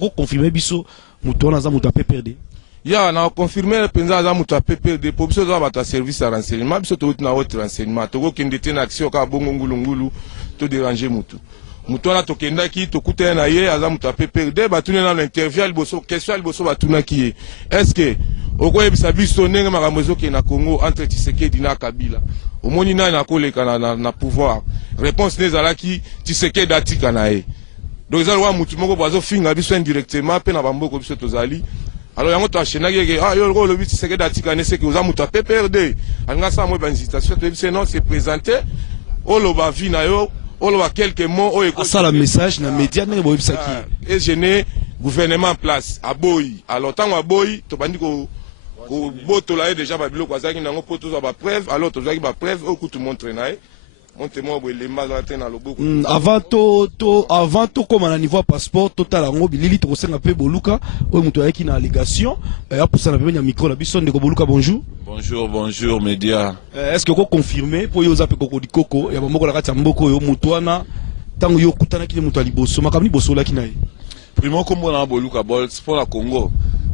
confirmer biso mutu wana za mutu a PPRD. Ya na confirmer penza za mutu a PPRD pour biso za bata service à renseignement biso to na autre renseignement to ko kende te na action ka bongo ngulu to déranger mutu. Mutu wana to kenda ki to kuta na ye aza mutu a PPRD batune na l'interview liboso question liboso batuna ki est-ce que oko yebisa biso ndenge makambo ezoke na Congo entre Tshisekedi na Kabila omoni na na koleka na pouvoir réponse nezalaki Tshisekedi atika na ye. Donc ça wa mutu moko bazo finga biso indirectement pe na bamboko biso tozali. Alors yango to achenaki ke ah yo lo biso Tshisekedi atika ne seke oza mutu a PPRD. Anga sa mo ba incitation to biso non c'est présenté olo ba vi na yo olo ba quelques mots o eko ça la message na média ne bo bisaki et gêné gouvernement en place à boy. Alors tant à boy to bandi ko boto là déjà ba biloko azaki nango poto za ba preuve alors to zaki ba preuve o kutu montre na montre-moi les mazatins dans le beaucoup. Avant tout comme à niveau passeport total en mobilité to senga pe boluka o muto yaki na allégation ya pour ça na pe micro la bison de boluka bonjour. Bonjour média. Est-ce que vous confirmez pour yo zape koko dikoko ya mboko la kati ya mboko yo mutu wana tango yo kutana kile mutu aliboso makamni boso la kinaye. Primo kombo na boluka bol pour la Congo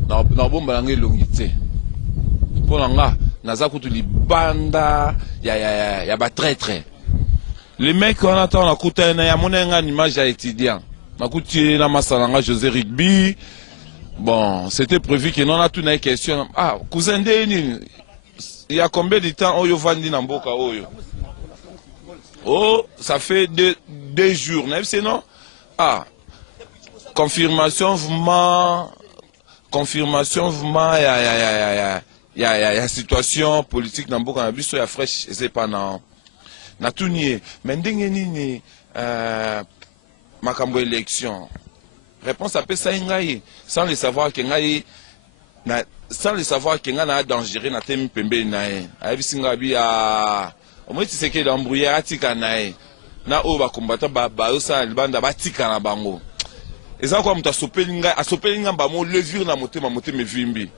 na bomba ngé longité. Pour nga naza kutu libanda ya ba traître. Les mecs on attend la kuta na ya monenga image ya étudiant. Na kuti na masalanga José Rigby. Bon, c'était prévu que non a tout na question. Ah, cousin Deni, il y a combien de temps oyo vandi na mboka oyo? Oh, ça fait deux jours, n'est-ce non? Ah, confirmation vraiment ya situation politique na mboka na biso ya fresh c'est pas na tout nié. Mais ndenge nini makambo élection. Réponse à ça sans le savoir que na dangereux na temi pembe nae abisinga bi a omwiti seke d'embrouiller atika nae na o ba combattant ba osa libanda batika na bango eza kwa muta sopelinga ba mo levure na motema vimbi.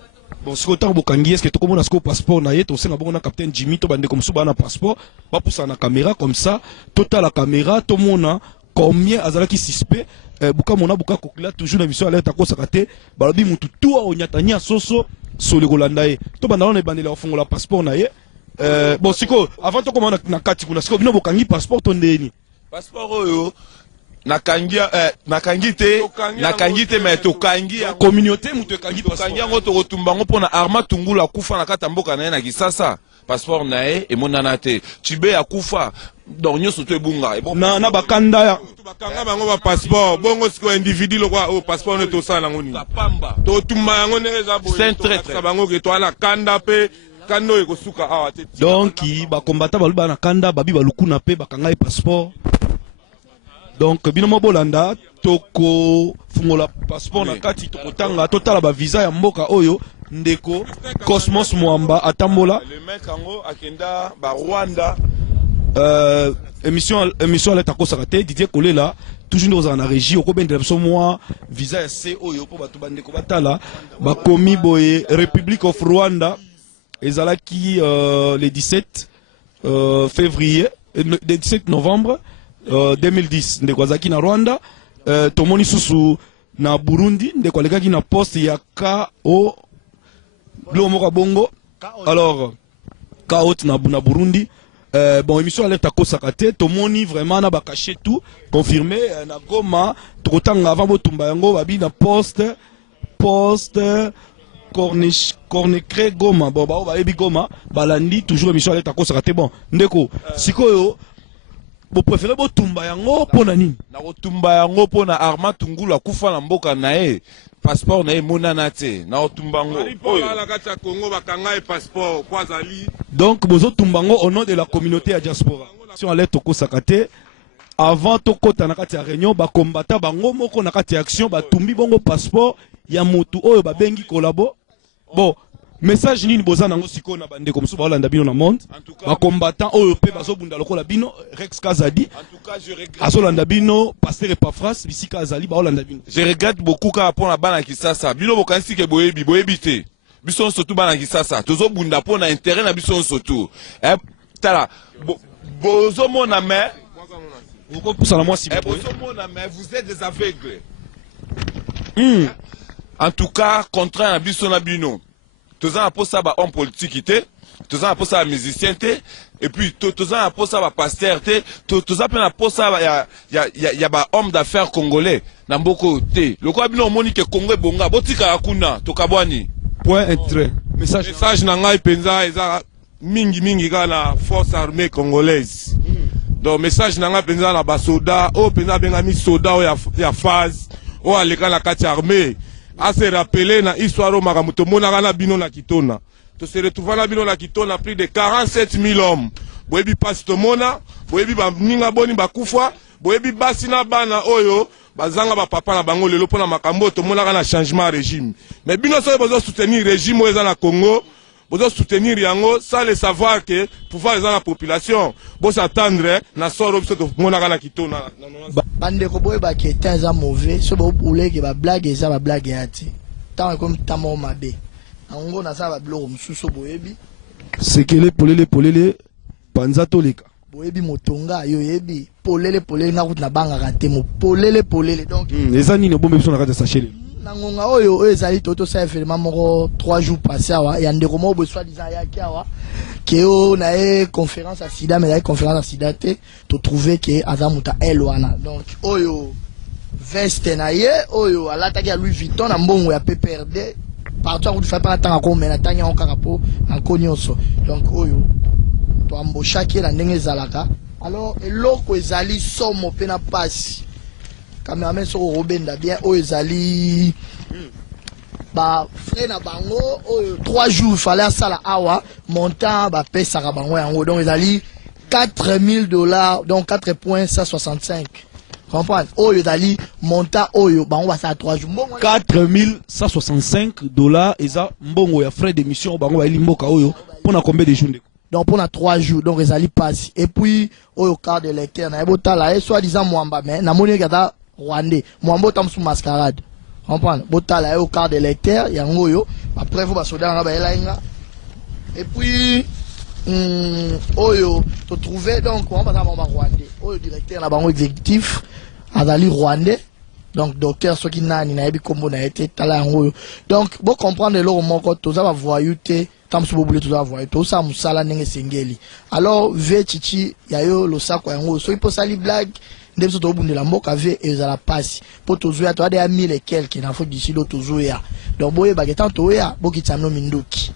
Bon, ce que tu as dit, est-ce que tu as un passeport na tu as un capitaine Jimmy, tu as un passeport, pas pour ça la caméra comme ça, total la caméra, tout le monde combien azalaki suspect buka mona buka kokila toujours na mission alerte akosakate balobi mutu tout onyatania soso sole kolanda ye to bandalo na bandela ofungola passeport na ye bon siko avant to komona na kati kuna siko bino bokangi passeport to ndeni passeport oyo nakangi te mais tokangi ya communauté mutu ekangi passeport yango to kotumba ngo pona Arma Tungula kufa na kata mboka na ye na Kisasa passeport na ye emonana te Chibe ya kufa donc nyoso to ebunga na bakanda ya bakanga bango ba passeport bongo siko individu lo kwa o passeport ne to sala ngoni to tumba yango neza bo to bango ke to ala kanda pe kando e kosuka awa te donc ba combattant baluba na kanda babi balukuna pe bakanga e passeport donc bino mo bolanda toko fungola passeport na kati toko tanga totala ba visa ya mboka oyo ndeko Cosmos Mwamba atambola le mec ango akenda ba Rwanda émission à Takosakate, Didier Kolela, toujours dans la régie, au combien de moi, visa C, Oyo, pour Batubande Kobatala, Bakomi Boye, République of Rwanda, Ezalaki le 17 février, le 17 novembre 2010, Ndekwazaki na Rwanda, Tomoni Susu na Burundi, Ndekwalekaki na poste ya K.O. Blomoka Bongo, alors K.O. na Burundi. Bon, émission alerte à Kosakate, Tomoni vraiment na ba caché tout, confirmé na Goma, Trotanga avant botumba yango babi na poste Cornecré Goma, bon ba ebi Goma, balandi toujours émission alerte à Kosakate. Bon, ndeko, sikoyo bo préféré botumba yango pona nini? Na botumba yango pona Arma Tungula kufa na mboka na e. Passeport na monana te na otumbango la kata Congo bakanga e passeport kwa zali donc bozo tumbango au nom de la communauté à diaspora si on allait toko sakate avant toko tanakati ya réunion ba combattant bango moko na kati action ba tumbi bongo passeport ya motu oyo ba bengi kolabo bon message nini boza nango siko na bande comme ça ba landa bino na monde ba combattant oyo pe bazo bunda lokola bino Rex Kazadi en tout cas je regrette azo landa bino pasteur Epafras bisika azali ba landa bino je regrette beaucoup ka pona bana Kisasa bino bokanisi ke boyebi te biso surtout bana Kisasa tozo bunda pona intérêt na biso surtout tala bozo mona mais vous comprenez moi si bozo mona mais vous êtes des aveugles En tout cas, contraint à biso na bino. Tous en pour ça, homme politique, tous en pour ça, musicien, et puis tous en pour ça, pasteur, tous en pour ça, y a homme d'affaires congolais. Namboko te. Le quoi bino monique Congo bonga, botika akuna, tokabwani. Point intérêt. Message nanga penza eza mingi na force armée congolaise. Donc message nanga penza na basoda, o penza benga mi soda o ya phase, o aleka na kati armée. A se rappeler na histoire o makamuto mona na bino na kitona. To se retrouver na bino na kitona plus de 47 000 hommes. Boyebi passe to mona, boyebi ba ninga boni bakufa, boyebi basi na bana oyo bazanga ba papa na bango lelo pona makambo to mona na changement régime. Mais bino so bozo soutenir régime oyo na Congo, bozo soutenir yango sans le savoir que pouvoir eza na population, bo s'attendre na soro biso to mona na kitona. Bande ko boye ba ke taza mauvais, so bo boule ke ba blague eza ba blague yati. Tant comme tamo mabe. Ango na sa ba bloko mususu boyebi. Sekele polele panza toleka. Boyebi motonga yo yebi polele nga kutu na banga kante mo polele donc eza nini bombe biso na kati sachele. Nangonga oyo ezali toto sa événement moko 3 jours passé awa ya ndeko mo bo soit disant ya kiawa ke o na conférence à Sida mais la conférence à Sida te to trouver que azamuta elwana donc oyo veste na ye oyo alata ki Louis Vuitton na mbongo ya PPRD partout où tu fais pas tant ko mena tanya on kakapo en konyoso donc oyo to amboshaki na ndenge zalaka alors eloko ezali somo pena pasi cameraman so robenda bien o ezali ba frère na bango o 3 jours fallait ça la awa montant ba pesa ka bango yango donc ezali $4,000 donc 4.165 comprendre o ezali montant oyo bango ba ça 3 jours $4,165 eza mbongo ya frais d'émission bango ba limboka oyo pona combien de jours. Donc pour 3 jours donc ezali passe et puis oyo carte de lecteur na botala et soit disant mwamba mais na moni kata rwandais mwamba tam sous mascarade comprendre botala oyo carte de lecteur yango yo après faut basoda nga ba elinga et puis oyo to trouver donc on va mwamba rwandais oyo directeur na bango exécutif azali rwandais donc docteur soki nani na yebi kombo na été tala yango yo donc bo comprendre le moko to za ba voyouté tam so bobule to avoir to sa musala ndenge sengeli alors ve chichi yayo lo sako yango so ipo sali blague ndemso to bundela mboka ve ezala pasi po to zoya to ade a 1000 et quelques na fo d'ici lo to zoya donc boye bagetan to ya bokitano minduki